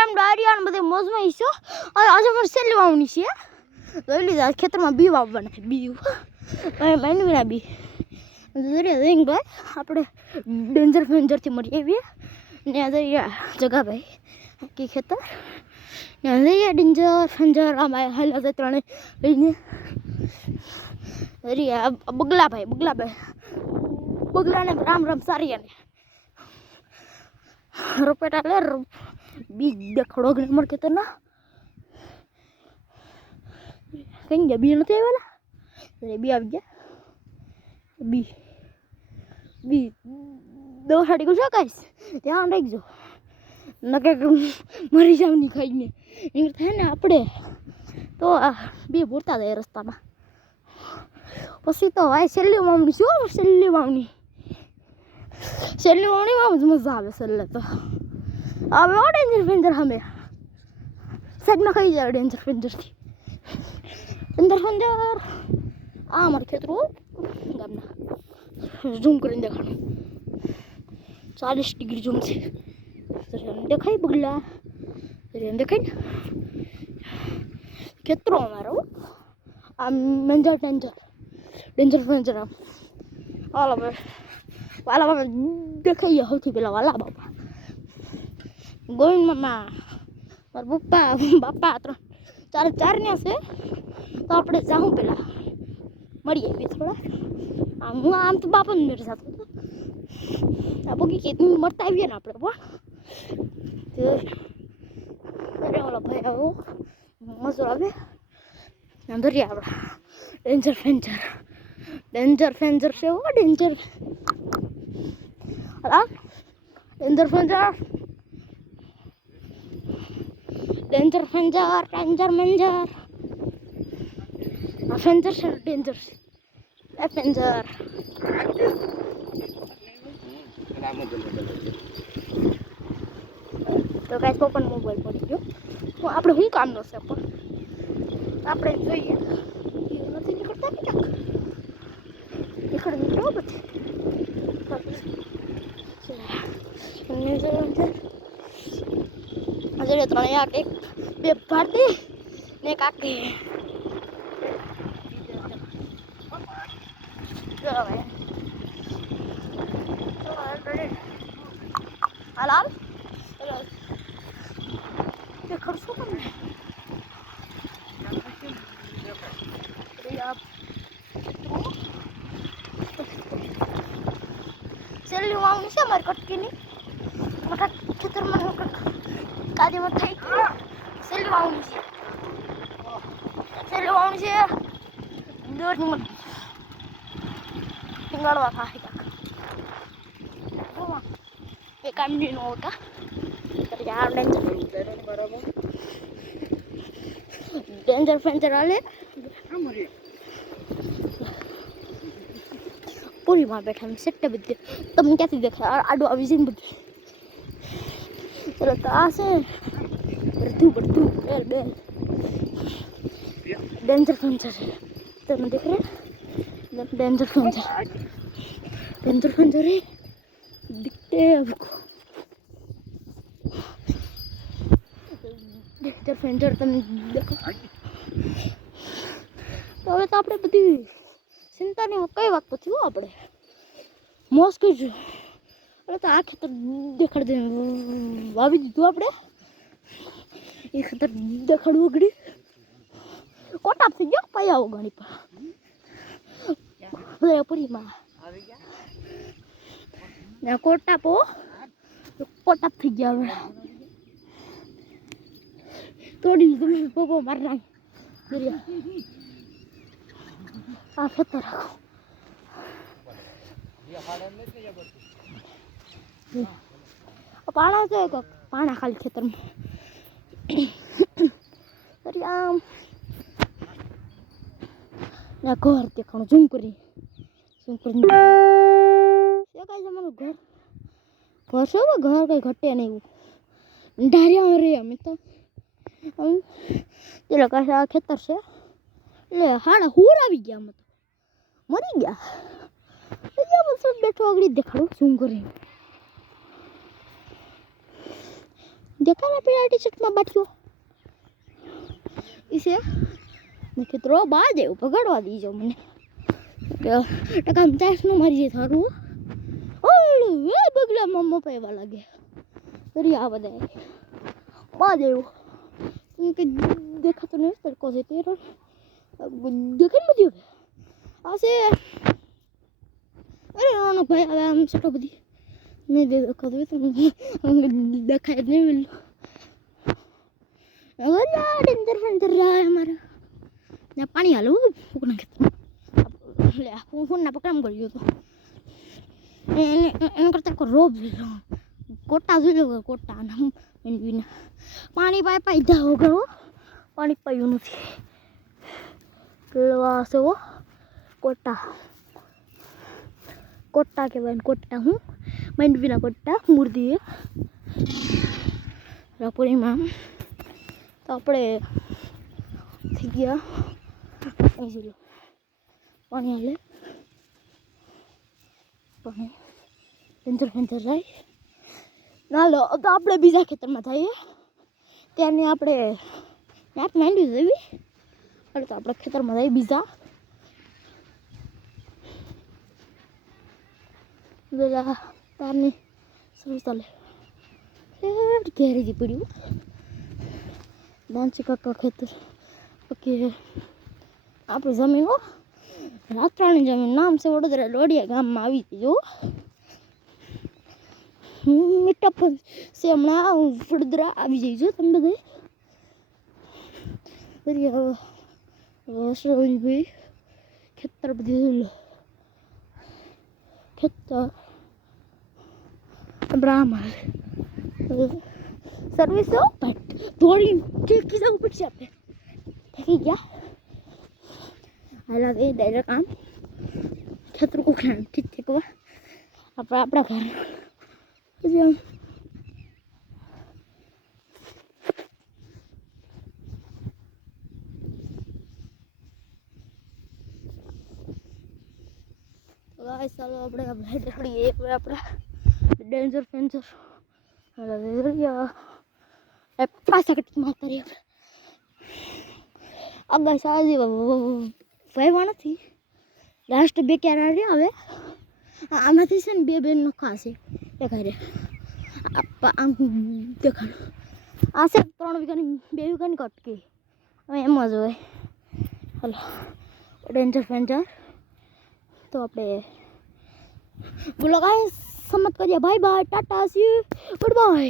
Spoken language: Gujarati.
આમ ડાયરિયા ને બધે મોજમાં ઈશો આજે મને સેલી વાવણી છે જોઈ લીધા ખેતરમાં બી વાવવાના છે બી મેનવીના બી ભાઈ આપણે ડેન્જર ફેન્જરથી મળી આવીએ ને દરિયા જગાભાઈ કી ખેતર ને દરિયા ડેન્જર ફેન્જર આમાં હાલ ત્રણે લઈને દરિયા બગલાભાઈ બગલાને રામ રામ સારી અને રોપેટા લે બી દેખાડો ગણે મર ખેતર ના કઈ ગયા બી નથી આવેલા બી આવી ગયા બી દો સાડી કુછ ગાઈસ ધ્યાન રાખજો નકે મરી જાવ ની ખાઈને એ થાય ને આપણે તો બી ભૂરતા જાય રસ્તામાં પછી તો ભાઈ છેલ્લી વાવણી શું છેલ્લી વાવણીમાં જ મજા આવે છેલ્લે તો હવે ડેન્જર ફેન્જર અમે સાઈડમાં ખાઈ જાય ડેન્જર ફેન્જરથી આ મારું ખેતરું ગામના ઝૂમ કરીને દેખાડું 40 ડિગ્રી ઝૂમ છે દેખાય બગલા દેખાય ને ખેતરો અમારો આમ ડેન્જર ફેન્જર આમ વાલા બાપા દેખાઈ સૌથી પેલા વાલા બાપા ગોવિંદ મામા મારા બાપા 3 4 ને છે તો આપણે જાઉં પેલા મળીએ બી થોડા આમ તો બાપા ને મેરે સાથે આ બગી કે મળતા આવીએ ને આપણે પણ ઓલા ભાઈ આવો મજો આવે અંદરી આપણા ડેન્જર ફેન્જર છે હો ડેન્જર ફેન્જર આ ફેન્જર છે ડેન્જર એ ફેન્જર તો ગાઈસ પપ્પાનો મોબાઈલ પડી ગયો તો આપણે શું કામનો છે પણ આપણે જોઈએ નથી નીકળતા કે નીકળ્યો પછી હજરે 3 એક 2 ભારતી ને કાકી હાલ તે ખર્ચો પણ છેલ્લી વાવણી છે મારી કટકીની મોટા ખેતરમાં કાદીમાં થઈ છેલ્લી વાવણી છે દોરની મને ટીંગાડવા થાય એ કામની નો હોતા ડેન્જર ફેન્જર હાલે પૂરીમાં બેઠા સેટ્ટે બધી તમને ક્યાંથી દેખાય આડું આવી જઈને બધું ચલો તો આ છે બધું બેલ ડેન્જર ફેન્જર તમને દેખ रहे डेंजर फंजर है दिखते हैं आपको डेंजर फंजर तुम देखो तो હવે તો આપણે બધી ચિંતાની કઈ વાત પછી હો આપણે મોસ કીધું હવે તો આ ખેતર દેખાડ દે વાવી દીધું આપણે એ ખેતર દેખાડવું ગળી કોટા થઈ ગયો પૈયાઓ ગણી પર બધા પૂરીમાં આવી ગયા કોટા કોટા થઈ ગયા હવે તોડી તમે પોપો માર નાખ આ ખેતર રાખો પાણા છે પાણા ખાલી ખેતરમાં અરે આમ ના ઘર દેખાણું ઝૂમ કરી શું કઈ તમારું ઘર છો ઘર કઈ ઘટે નહીં એવું ઢારિયા રે અમે તો તે લોકો આ ખેતર છે એટલે હાડા હુર આવી ગયા અમે તો મરી ગયા બસ બેઠો આગળ દેખાડું ઝૂમ કરી देखा ना पीला टी शर्ट में बैठियो इसे मैं कितरो बाज है पकड़वा दीजो मने टका हम चास नो मारी थारू ओले ए बगला मम्मा पेवा लागे तरी आ बदे बाज है तुमके देखा तो नहीं तेरे को से तेरो देखन मत दियो आसे अरे ना भाई अब हम छोटो बदी नहीं दे देखो तो तुम देखा नहीं मिल अगर यार डेंजर रहा है हमारा ना पानी हालो फूकना खेत ले फोन ना पकड़ कर तो इन करता को रोब लो कोटा जो कोटा ना बिना पानी पाए पैदा हो गयो पानी पायो नहीं केलवा से वो कोटा कोटा के बन कोटा हूँ मैं बिना कोटा मूर्ति है रापुरी मैम तो अपने ठीक है ऐसे लो पानी आले पानी पेंचर जाए ना लो तो આપણે બીજા ખેતરમાં જઈએ ત્યાંની આપણે મેપ માંડી દેવી એટલે તો આપણે ખેતરમાં જઈએ બીજા પેલા તારની સર્વિસ ચાલે ઘેરી પડ્યું દાંચી કાકા ખેતર ઓકે આપણી જમીન હો રાત્રાની જમીન નામ છે વડોદરા લોડિયા ગામમાં આવી હતી જો મીઠા છે હમણાં વડોદરા આવી જઈજો તમે બધે ભાઈ ખેતર બધી ખેતર બ્રાહ્મણ સર્વિસ બટ થોડી ઠીક જવું પડશે આપણે થકી ગયા હાલા એ ડાયરેક્ટ કામ ખેતર કોખલાનું ઠીક ઠીક આપણે આપણા ઘર પછી गाइस चलो આપણે બ્લેડ થોડી એક વે આપણે ડેન્જર ફેન્સર હવે या એ પાછા કટ મારતા રહી अब गाइस आज ફેવા નથી લાસ્ટ બે ક્યારે રહ્યા હવે આમાંથી છે ને બે બેન નો ખાશે એ ઘરે આમ દેખાડો આ છે 3 વીઘાની 2 વીઘાની કટકી હવે એમ જ હોય હલો ડેન્જર ફેન્સર तो अपने बोलो गाइस समझ करिए बाय बाय टाटा सी गुड बाय।